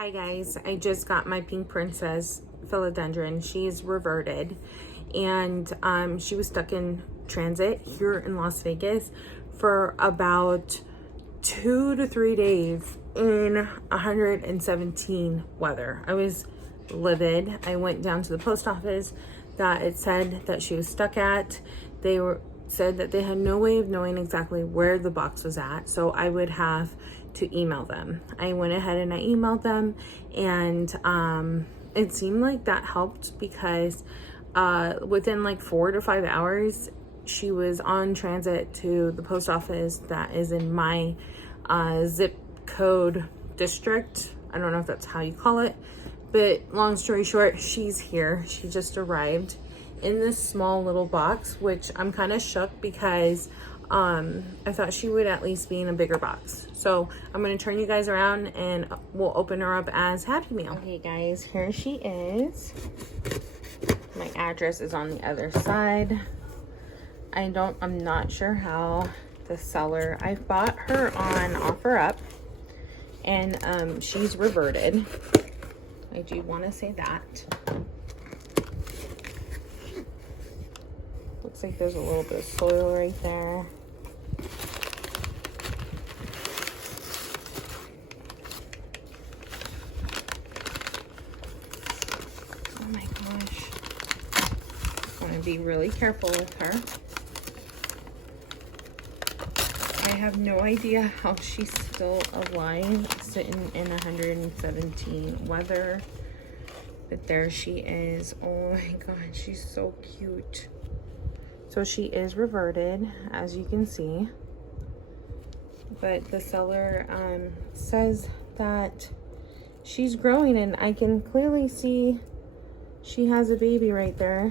Hi guys, I just got my pink princess Philodendron. She's reverted, and she was stuck in transit here in Las Vegas for about 2 to 3 days in 117 weather. I was livid. I went down to the post office that it said that she was stuck at. Said that they had no way of knowing exactly where the box was at, so I would have to email them. I went ahead and I emailed them, and it seemed like that helped because within like 4 to 5 hours she was on transit to the post office that is in my zip code district. I don't know if that's how you call it, but long story short, she's here. She just arrived in this small little box, which I'm kind of shook because I thought she would at least be in a bigger box. So I'm going to turn you guys around and we'll open her up as Happy Meal. Okay guys, here she is. My address is on the other side. I'm not sure how the seller, I bought her on OfferUp, and she's reverted. I do want to say that. Looks like there's a little bit of soil right there. Oh my gosh. I want to be really careful with her. I have no idea how she's still alive, sitting in 117 weather. But there she is. Oh my god, she's so cute. So she is reverted, as you can see. But the seller says that she's growing, and I can clearly see she has a baby right there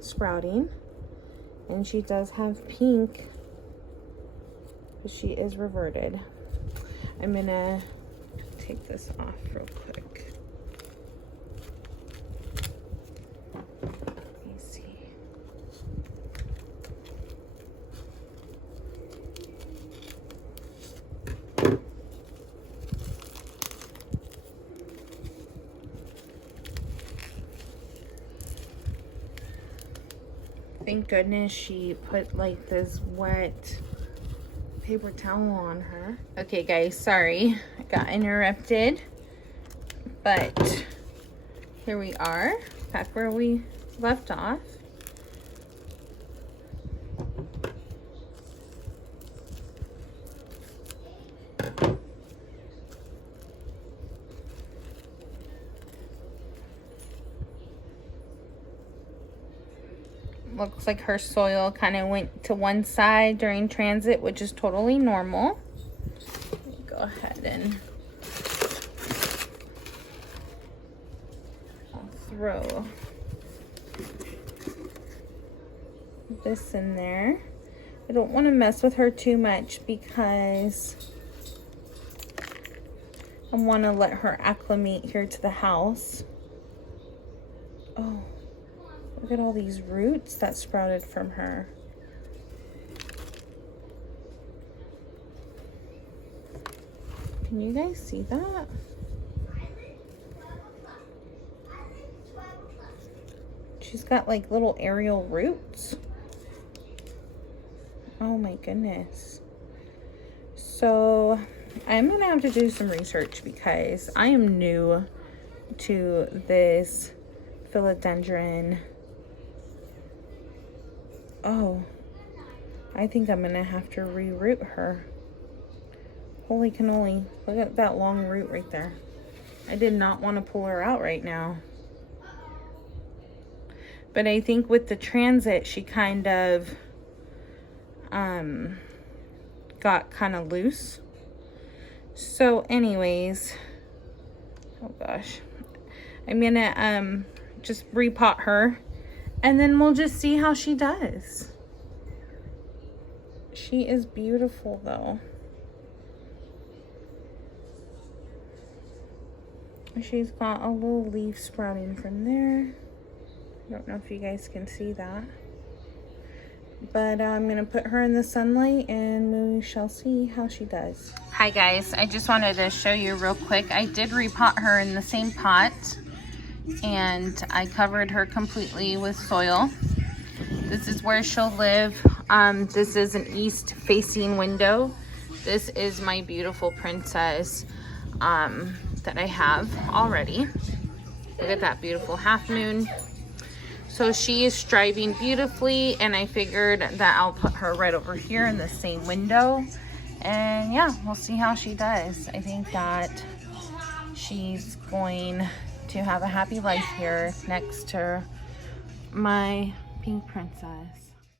sprouting. And she does have pink, but she is reverted. I'm gonna take this off real quick. Thank goodness she put like this wet paper towel on her. Okay guys, sorry, I got interrupted, but here we are, back where we left off. Looks like her soil kind of went to one side during transit, which is totally normal. Go ahead and I'll throw this in there. I don't want to mess with her too much because I want to let her acclimate here to the house. Oh. Look at all these roots that sprouted from her. Can you guys see that? She's got like little aerial roots. Oh my goodness. So I'm gonna have to do some research because I am new to this philodendron. Oh, I think I'm gonna have to reroot her. Holy cannoli, look at that long root right there. I did not want to pull her out right now. But I think with the transit, she kind of got kind of loose. So anyways, oh gosh, I'm gonna just repot her, and then we'll just see how she does. She is beautiful though. She's got a little leaf sprouting from there. I don't know if you guys can see that. But I'm gonna put her in the sunlight and we shall see how she does. Hi guys, I just wanted to show you real quick. I did repot her in the same pot and I covered her completely with soil. This is where she'll live. This is an east facing window. This is my beautiful princess that I have already. Look at that beautiful half moon. So she is striving beautifully, and I figured that I'll put her right over here in the same window. And yeah, we'll see how she does. I think that she's going to have a happy life here next to my pink princess.